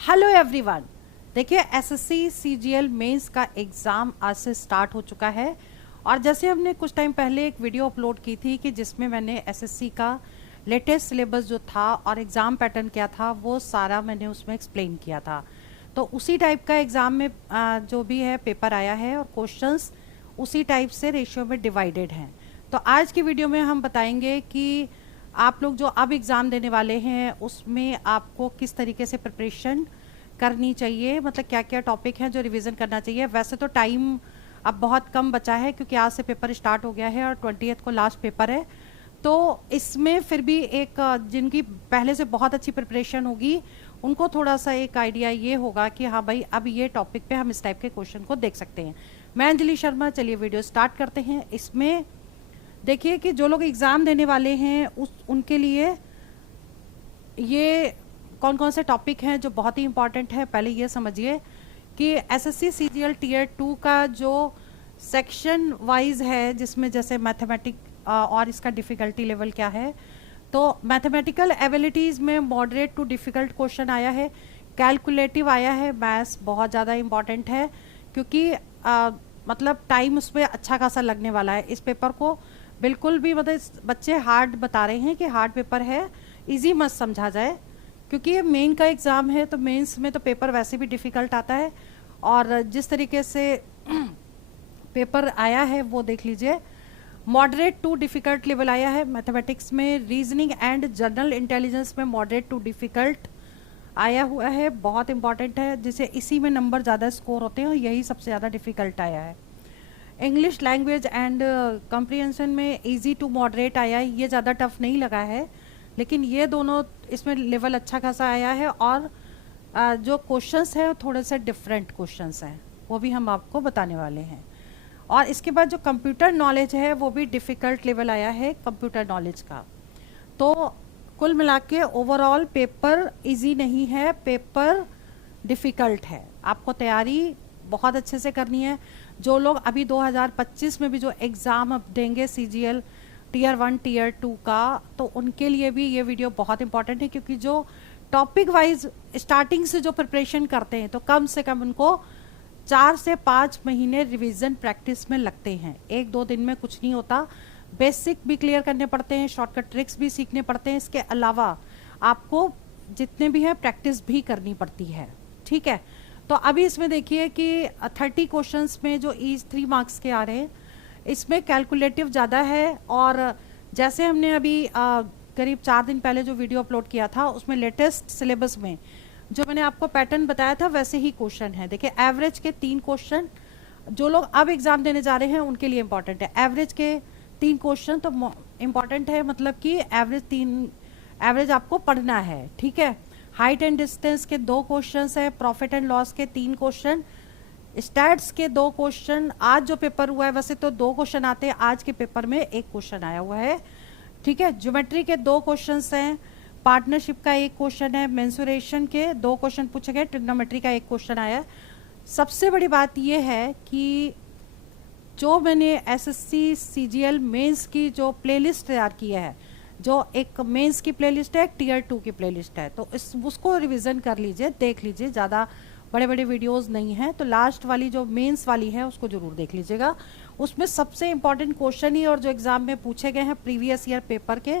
Hello everyone. देखिए SSC CGL mains का exam आज से स्टार्ट हो चुका है और जैसे हमने कुछ टाइम पहले एक वीडियो अपलोड की थी कि जिसमें मैंने एसएससी का लेटेस्ट सिलेबस जो था और एग्ज़ाम पैटर्न क्या था वो सारा मैंने उसमें एक्सप्लेन किया था। तो उसी टाइप का एग्ज़ाम में जो भी है पेपर आया है और क्वेश्चंस उसी टाइप से रेशियो में डिवाइडेड हैं। तो आज की वीडियो में हम बताएंगे कि आप लोग जो अब एग्ज़ाम देने वाले हैं उसमें आपको किस तरीके से प्रिपरेशन करनी चाहिए, मतलब क्या क्या टॉपिक हैं जो रिवीजन करना चाहिए। वैसे तो टाइम अब बहुत कम बचा है क्योंकि आज से पेपर स्टार्ट हो गया है और 20th को लास्ट पेपर है। तो इसमें फिर भी एक जिनकी पहले से बहुत अच्छी प्रिपरेशन होगी उनको थोड़ा सा एक आइडिया ये होगा कि हाँ भाई अब ये टॉपिक पे हम इस टाइप के क्वेश्चन को देख सकते हैं। मैं अंजलि शर्मा, चलिए वीडियो स्टार्ट करते हैं। इसमें देखिए कि जो लोग एग्ज़ाम देने वाले हैं उनके लिए ये कौन कौन से टॉपिक हैं जो बहुत ही इंपॉर्टेंट है। पहले ये समझिए कि एसएससी सीजीएल टीयर 2 का जो सेक्शन वाइज है जिसमें जैसे मैथमेटिक और इसका डिफ़िकल्टी लेवल क्या है, तो मैथमेटिकल एबिलिटीज़ में मॉडरेट टू डिफ़िकल्ट क्वेश्चन आया है, कैलकुलेटिव आया है, मैथ्स बहुत ज़्यादा इम्पॉर्टेंट है क्योंकि मतलब टाइम उसमें अच्छा खासा लगने वाला है। इस पेपर को बिल्कुल भी मतलब बच्चे हार्ड बता रहे हैं कि हार्ड पेपर है, इजी मत समझा जाए क्योंकि ये मेन का एग्ज़ाम है। तो मेंस में तो पेपर वैसे भी डिफ़िकल्ट आता है और जिस तरीके से पेपर आया है वो देख लीजिए। मॉडरेट टू डिफ़िकल्ट लेवल आया है मैथमेटिक्स में, रीजनिंग एंड जनरल इंटेलिजेंस में मॉडरेट टू डिफ़िकल्ट आया हुआ है, बहुत इंपॉर्टेंट है, जिसे इसी में नंबर ज़्यादा स्कोर होते हैं और यही सबसे ज़्यादा डिफ़िकल्ट आया है। इंग्लिश लैंग्वेज एंड कॉम्प्रिहेंशन में इजी टू मॉडरेट आया है, ये ज़्यादा टफ नहीं लगा है लेकिन ये दोनों इसमें लेवल अच्छा खासा आया है और जो क्वेश्चंस हैं थोड़े से डिफरेंट क्वेश्चंस हैं वो भी हम आपको बताने वाले हैं। और इसके बाद जो कंप्यूटर नॉलेज है वो भी डिफ़िकल्ट लेवल आया है कंप्यूटर नॉलेज का। तो कुल मिला के ओवरऑल पेपर इजी नहीं है, पेपर डिफ़िकल्ट है। आपको तैयारी बहुत अच्छे से करनी है। जो लोग अभी 2025 में भी जो एग्ज़ाम अब देंगे सीजीएल टीयर 1 टीयर 2 का, तो उनके लिए भी ये वीडियो बहुत इंपॉर्टेंट है क्योंकि जो टॉपिक वाइज स्टार्टिंग से जो प्रिपरेशन करते हैं तो कम से कम उनको 4 से 5 महीने रिवीजन प्रैक्टिस में लगते हैं। 1-2 दिन में कुछ नहीं होता। बेसिक भी क्लियर करने पड़ते हैं, शॉर्टकट ट्रिक्स भी सीखने पड़ते हैं, इसके अलावा आपको जितने भी हैं प्रैक्टिस भी करनी पड़ती है। ठीक है, तो अभी इसमें देखिए कि 30 क्वेश्चंस में जो ईच 3 मार्क्स के आ रहे हैं इसमें कैलकुलेटिव ज़्यादा है। और जैसे हमने अभी करीब 4 दिन पहले जो वीडियो अपलोड किया था उसमें लेटेस्ट सिलेबस में जो मैंने आपको पैटर्न बताया था वैसे ही क्वेश्चन है। देखिए एवरेज के 3 क्वेश्चन जो लोग अब एग्ज़ाम देने जा रहे हैं उनके लिए इंपॉर्टेंट है। एवरेज के 3 क्वेश्चन तो इम्पॉर्टेंट है, मतलब कि एवरेज आपको पढ़ना है। ठीक है, हाइट एंड डिस्टेंस के 2 क्वेश्चन है, प्रॉफिट एंड लॉस के 3 क्वेश्चन, स्टैट्स के 2 क्वेश्चन। आज जो पेपर हुआ है वैसे तो 2 क्वेश्चन आते हैं, आज के पेपर में 1 क्वेश्चन आया हुआ है। ठीक है, ज्योमेट्री के 2 क्वेश्चन हैं, पार्टनरशिप का 1 क्वेश्चन है, मेंसुरेशन के 2 क्वेश्चन पूछे गए, ट्रिग्नोमेट्री का 1 क्वेश्चन आया। सबसे बड़ी बात यह है कि जो मैंने एसएससी सीजीएल मेंस की जो प्लेलिस्ट तैयार की है, जो एक मेंस की प्लेलिस्ट है, एक टीयर 2 की प्लेलिस्ट है, तो उसको रिवीजन कर लीजिए, देख लीजिए। ज़्यादा बड़े बड़े वीडियोस नहीं हैं, तो लास्ट वाली जो मेंस वाली है उसको ज़रूर देख लीजिएगा। उसमें सबसे इंपॉर्टेंट क्वेश्चन ही और जो एग्ज़ाम में पूछे गए हैं प्रीवियस ईयर पेपर के,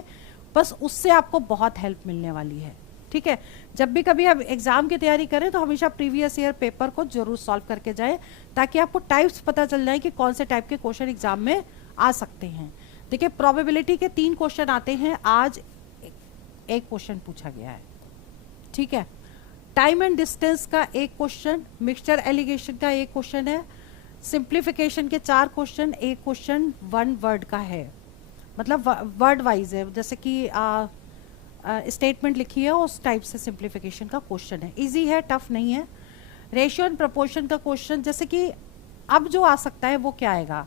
बस उससे आपको बहुत हेल्प मिलने वाली है। ठीक है, जब भी कभी आप एग्ज़ाम की तैयारी करें तो हमेशा प्रीवियस ईयर पेपर को जरूर सॉल्व करके जाएं ताकि आपको टाइप्स पता चल जाए कि कौन से टाइप के क्वेश्चन एग्ज़ाम में आ सकते हैं। देखिए प्रोबेबिलिटी के 3 क्वेश्चन आते हैं, आज एक क्वेश्चन पूछा गया है। ठीक है, टाइम एंड डिस्टेंस का 1 क्वेश्चन, मिक्सचर एलिगेशन का 1 क्वेश्चन है, सिंप्लीफिकेशन के 4 क्वेश्चन, 1 क्वेश्चन 1 वर्ड का है, मतलब वर्ड वाइज है, जैसे कि स्टेटमेंट लिखी है उस टाइप से सिंप्लीफिकेशन का क्वेश्चन है। इजी है, टफ नहीं है। रेशियो एंड प्रपोर्शन का क्वेश्चन, जैसे कि अब जो आ सकता है वो क्या आएगा,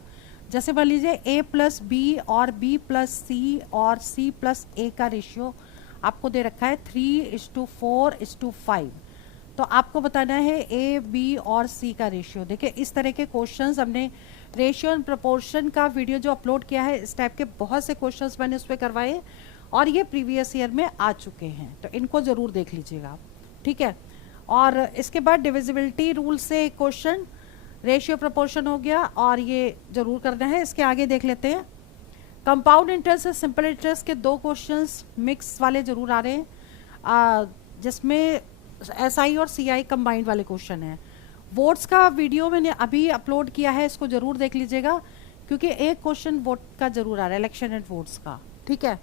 जैसे मान लीजिए a+b और b+c और c+a का रेशियो आपको दे रखा है 3:4:5, तो आपको बताना है a, b और c का रेशियो। देखिए इस तरह के क्वेश्चंस हमने रेशियो एंड प्रपोर्शन का वीडियो जो अपलोड किया है, इस टाइप के बहुत से क्वेश्चंस मैंने उस पर करवाए और ये प्रीवियस ईयर में आ चुके हैं, तो इनको ज़रूर देख लीजिएगा। ठीक है, और इसके बाद डिविजिबिलिटी रूल से एक क्वेश्चन, रेशियो प्रोपोर्शन हो गया और ये जरूर करना है। इसके आगे देख लेते हैं, कंपाउंड इंटरेस्ट से सिंपल इंटरेस्ट के 2 क्वेश्चंस मिक्स वाले जरूर आ रहे हैं, जिसमें SI और CI कंबाइंड वाले क्वेश्चन हैं। वोट्स का वीडियो मैंने अभी अपलोड किया है, इसको जरूर देख लीजिएगा, क्योंकि एक क्वेश्चन वोट का जरूर आ रहा है, इलेक्शन एंड वोट्स का, ठीक है।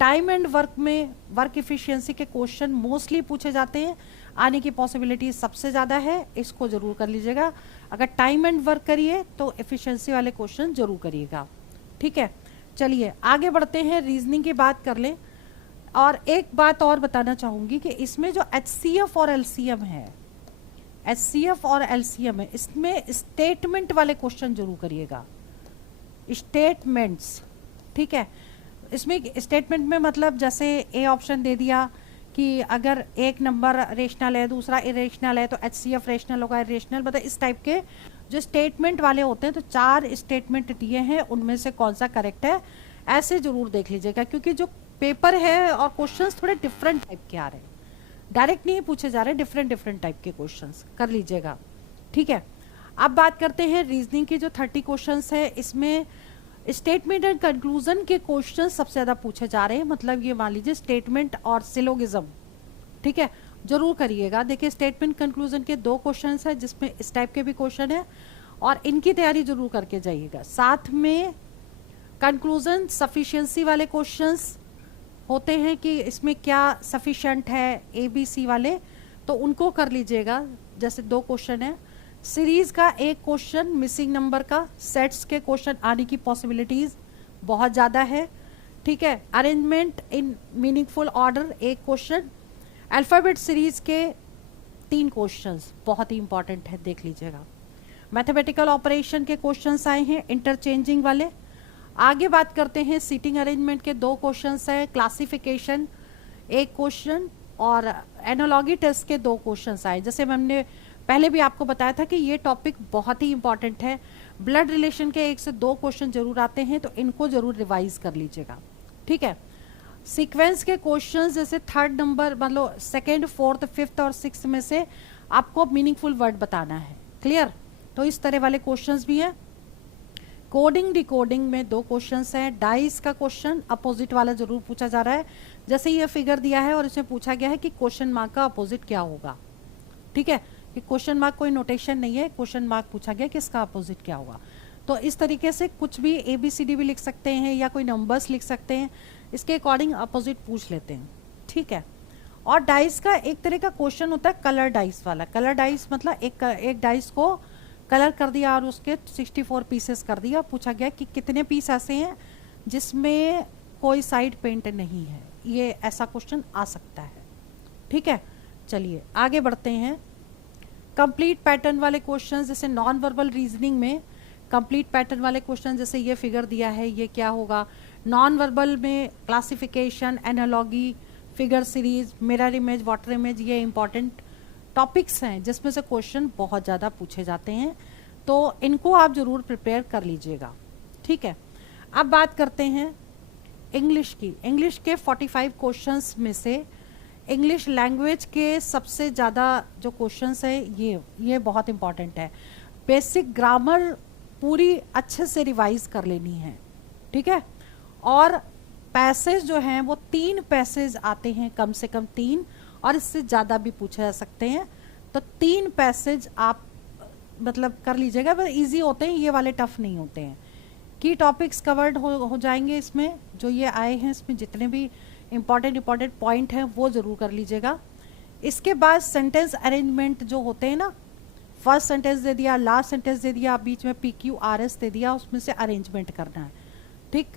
टाइम एंड वर्क में वर्क इफिशियंसी के क्वेश्चन मोस्टली पूछे जाते हैं, आने की पॉसिबिलिटी सबसे ज़्यादा है, इसको जरूर कर लीजिएगा। अगर टाइम एंड वर्क करिए तो एफिशिएंसी वाले क्वेश्चन जरूर करिएगा, ठीक है। चलिए आगे बढ़ते हैं, रीजनिंग की बात कर लें। और एक बात और बताना चाहूँगी कि इसमें जो HCF और LCM है, HCF और LCM है, इसमें स्टेटमेंट वाले क्वेश्चन जरूर करिएगा, स्टेटमेंट्स, ठीक है। इसमें स्टेटमेंट में मतलब जैसे ए ऑप्शन दे दिया कि अगर एक नंबर रेशनल है दूसरा इरेशनल है तो HCF रेशनल होगा, इरेशनल, मतलब इस टाइप के जो स्टेटमेंट वाले होते हैं। तो 4 स्टेटमेंट दिए हैं, उनमें से कौन सा करेक्ट है ऐसे जरूर देख लीजिएगा, क्योंकि जो पेपर है और क्वेश्चंस थोड़े डिफरेंट टाइप के आ रहे हैं, डायरेक्ट नहीं पूछे जा रहे, डिफरेंट टाइप के क्वेश्चंस कर लीजिएगा, ठीक है। अब बात करते हैं रीजनिंग की जो 30 क्वेश्चंस है, इसमें स्टेटमेंट एंड कंक्लूजन के क्वेश्चन सबसे ज्यादा पूछे जा रहे हैं। मतलब ये मान लीजिए स्टेटमेंट और सिलोगिज्म, ठीक है, जरूर करिएगा। देखिए स्टेटमेंट कंक्लूजन के 2 क्वेश्चन है, जिसमें इस टाइप के भी क्वेश्चन है और इनकी तैयारी जरूर करके जाइएगा। साथ में कंक्लूजन सफिशिएंसी वाले क्वेश्चंस होते हैं कि इसमें क्या सफिशिएंट है, ABC वाले, तो उनको कर लीजिएगा, जैसे 2 क्वेश्चन है। सीरीज का एक क्वेश्चन मिसिंग नंबर का, सेट्स के क्वेश्चन आने की पॉसिबिलिटीज बहुत ज़्यादा है, ठीक है। अरेंजमेंट इन मीनिंगफुल ऑर्डर एक क्वेश्चन, अल्फ़ाबेट सीरीज के 3 क्वेश्चंस बहुत ही इंपॉर्टेंट है, देख लीजिएगा। मैथमेटिकल ऑपरेशन के क्वेश्चंस आए हैं इंटरचेंजिंग वाले। आगे बात करते हैं, सीटिंग अरेंजमेंट के 2 क्वेश्चंस है, क्लासिफिकेशन एक क्वेश्चन और एनालॉगी टेस्ट के 2 क्वेश्चंस आए। जैसे हमने पहले भी आपको बताया था कि ये टॉपिक बहुत ही इंपॉर्टेंट है, ब्लड रिलेशन के 1 से 2 क्वेश्चन जरूर आते हैं, तो इनको जरूर रिवाइज कर लीजिएगा, ठीक है। सीक्वेंस के क्वेश्चंस जैसे 3rd नंबर, मतलब 2nd, 4th, 5th और 6th में से आपको मीनिंगफुल वर्ड बताना है, क्लियर। तो इस तरह वाले क्वेश्चंस भी हैं। कोडिंग डिकोडिंग में 2 क्वेश्चंस हैं। डाइस का क्वेश्चन अपोजिट वाला जरूर पूछा जा रहा है, जैसे ये फिगर दिया है और इसमें पूछा गया है कि क्वेश्चन मार्क का अपोजिट क्या होगा, ठीक है। कि क्वेश्चन मार्क कोई नोटेशन नहीं है, क्वेश्चन मार्क पूछा गया कि इसका अपोजिट क्या होगा। तो इस तरीके से कुछ भी ABCD भी लिख सकते हैं या कोई नंबर्स लिख सकते हैं, इसके अकॉर्डिंग अपोजिट पूछ लेते हैं, ठीक है। और डाइस का एक तरह का क्वेश्चन होता है कलर डाइस वाला। कलर डाइस मतलब एक डाइस को कलर कर दिया और उसके 64 पीसेस कर दिया, पूछा गया कि कितने पीस ऐसे हैं जिसमें कोई साइड पेंट नहीं है, ये ऐसा क्वेश्चन आ सकता है, ठीक है। चलिए आगे बढ़ते हैं। कंप्लीट पैटर्न वाले क्वेश्चन, जैसे नॉन वर्बल रीजनिंग में कंप्लीट पैटर्न वाले क्वेश्चन, जैसे ये फिगर दिया है ये क्या होगा। नॉन वर्बल में classification, analogy, figure series, mirror image, water image, ये इंपॉर्टेंट टॉपिक्स हैं जिसमें से क्वेश्चन बहुत ज़्यादा पूछे जाते हैं, तो इनको आप जरूर प्रिपेयर कर लीजिएगा, ठीक है। अब बात करते हैं इंग्लिश की। इंग्लिश के 45 क्वेश्चंस में से इंग्लिश लैंग्वेज के सबसे ज़्यादा जो क्वेश्चंस है ये बहुत इंपॉर्टेंट है। बेसिक ग्रामर पूरी अच्छे से रिवाइज कर लेनी है, ठीक है। और पैसेज जो हैं वो 3 पैसेज आते हैं, कम से कम 3, और इससे ज़्यादा भी पूछे जा सकते हैं। तो 3 पैसेज आप मतलब कर लीजिएगा, पर इजी होते हैं, ये वाले टफ नहीं होते हैं। की टॉपिक्स कवर्ड हो जाएंगे इसमें, जो ये आए हैं इसमें जितने भी इंपॉर्टेंट पॉइंट हैं वो ज़रूर कर लीजिएगा। इसके बाद सेंटेंस अरेंजमेंट जो होते हैं ना, फर्स्ट सेंटेंस दे दिया, लास्ट सेंटेंस दे दिया, बीच में PQRS दे दिया, उसमें से अरेंजमेंट करना है, ठीक।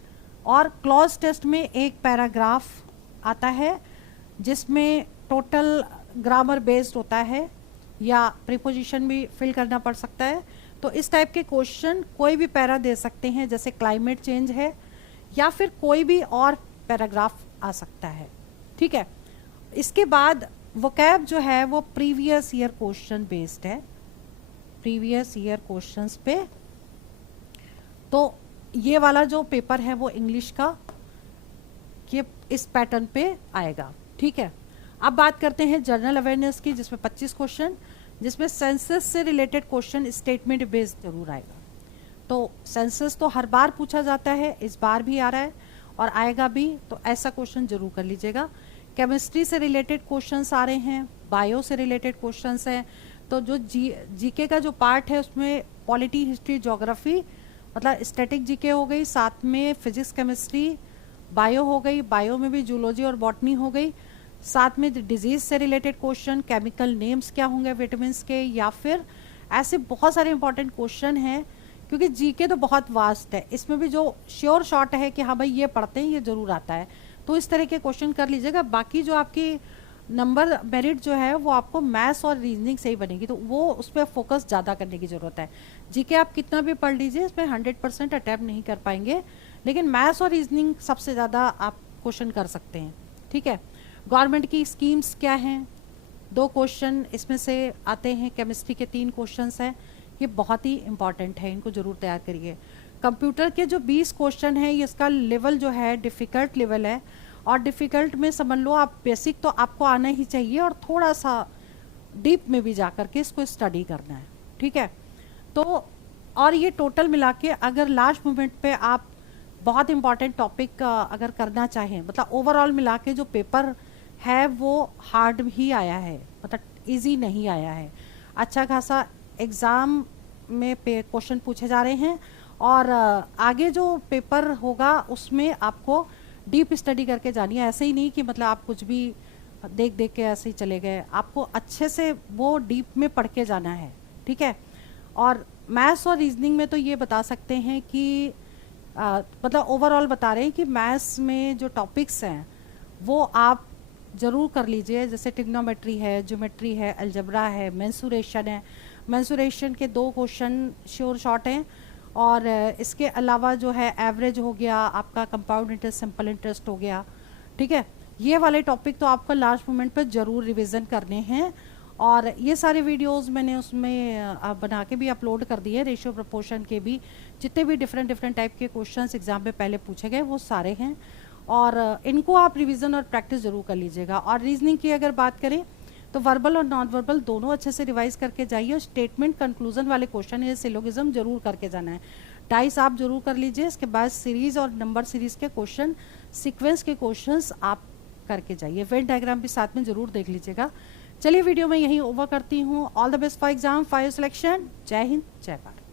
और क्लॉज टेस्ट में एक पैराग्राफ आता है जिसमें टोटल ग्रामर बेस्ड होता है या प्रीपोजिशन भी फिल करना पड़ सकता है। तो इस टाइप के क्वेश्चन कोई भी पैरा दे सकते हैं, जैसे क्लाइमेट चेंज है या फिर कोई भी और पैराग्राफ आ सकता है, ठीक है। इसके बाद वोकैब जो है वो प्रीवियस ईयर क्वेश्चन बेस्ड है, प्रीवियस ईयर क्वेश्चंस पे। तो ये वाला जो पेपर है वो इंग्लिश का ये इस पैटर्न पे आएगा, ठीक है। अब बात करते हैं जनरल अवेयरनेस की, जिसमें 25 क्वेश्चन, जिसमें सेंसस से रिलेटेड क्वेश्चन स्टेटमेंट बेस्ड जरूर आएगा। तो सेंसस तो हर बार पूछा जाता है, इस बार भी आ रहा है और आएगा भी, तो ऐसा क्वेश्चन जरूर कर लीजिएगा। केमिस्ट्री से रिलेटेड क्वेश्चंस आ रहे हैं, बायो से रिलेटेड क्वेश्चंस हैं। तो जो जीके का जो पार्ट है उसमें पॉलिटी, हिस्ट्री, ज्योग्राफी, मतलब स्टैटिक जीके हो गई, साथ में फिजिक्स, केमिस्ट्री, बायो हो गई, बायो में भी जूलॉजी और बॉटनी हो गई, साथ में डिजीज से रिलेटेड क्वेश्चन, केमिकल नेम्स क्या होंगे विटामिन के, या फिर ऐसे बहुत सारे इंपॉर्टेंट क्वेश्चन हैं। क्योंकि जीके तो बहुत वास्ट है, इसमें भी जो श्योर शॉट है कि हाँ भाई ये पढ़ते हैं, ये जरूर आता है, तो इस तरह के क्वेश्चन कर लीजिएगा। बाकी जो आपकी नंबर मेरिट जो है वो आपको मैथ्स और रीजनिंग से ही बनेगी, तो वो उस पर फोकस ज़्यादा करने की ज़रूरत है। जीके आप कितना भी पढ़ लीजिए, इसमें 100% अटैम्प्ट नहीं कर पाएंगे, लेकिन मैथ्स और रीजनिंग सबसे ज़्यादा आप क्वेश्चन कर सकते हैं। ठीक है, गवर्नमेंट की स्कीम्स क्या हैं, 2 क्वेश्चन इसमें से आते हैं। केमिस्ट्री के 3 क्वेश्चंस हैं, ये बहुत ही इंपॉर्टेंट है, इनको जरूर तैयार करिए। कंप्यूटर के जो 20 क्वेश्चन हैं, इसका लेवल जो है डिफ़िकल्ट लेवल है, और डिफ़िकल्ट में समझ लो आप बेसिक तो आपको आना ही चाहिए, और थोड़ा सा डीप में भी जा कर के इसको स्टडी करना है। ठीक है, तो और ये टोटल मिला के अगर लास्ट मोमेंट पे आप बहुत इंपॉर्टेंट टॉपिक अगर करना चाहें, मतलब ओवरऑल मिला के जो पेपर है वो हार्ड ही आया है, मतलब इजी नहीं आया है। अच्छा खासा एग्ज़ाम में क्वेश्चन पूछे जा रहे हैं, और आगे जो पेपर होगा उसमें आपको डीप स्टडी करके जानी है। ऐसे ही नहीं कि मतलब आप कुछ भी देख देख के ऐसे ही चले गए, आपको अच्छे से वो डीप में पढ़ के जाना है। ठीक है, और मैथ्स और रीजनिंग में तो ये बता सकते हैं कि मतलब ओवरऑल बता रहे हैं कि मैथ्स में जो टॉपिक्स हैं वो आप ज़रूर कर लीजिए, जैसे ट्रिग्नोमेट्री है, ज्योमेट्री है, अलजबरा है, मेंसुरेशन है। मेंसुरेशन के 2 क्वेश्चन श्योर शॉर्ट हैं, और इसके अलावा जो है एवरेज हो गया आपका, कंपाउंड इंटरेस्ट, सिंपल इंटरेस्ट हो गया। ठीक है, ये वाले टॉपिक तो आपको लास्ट मोमेंट पर ज़रूर रिवीजन करने हैं, और ये सारे वीडियोस मैंने उसमें बना के भी अपलोड कर दिए। रेशियो प्रोपोर्शन के भी जितने भी डिफरेंट टाइप के क्वेश्चंस एग्जाम में पहले पूछे गए वो सारे हैं, और इनको आप रिवीजन और प्रैक्टिस जरूर कर लीजिएगा। और रीजनिंग की अगर बात करें तो वर्बल और नॉन वर्बल दोनों अच्छे से रिवाइज करके जाइए, और स्टेटमेंट कंक्लूजन वाले क्वेश्चन है, सिलोगिज्म जरूर करके जाना है। डाइस आप जरूर कर लीजिए, इसके बाद सीरीज और नंबर सीरीज के क्वेश्चन, सीक्वेंस के क्वेश्चंस आप करके जाइए। वेन डायग्राम भी साथ में जरूर देख लीजिएगा। चलिए वीडियो में यहीं ओवर करती हूँ। All the best for exam, for your selection. जय हिंद, जय भारत।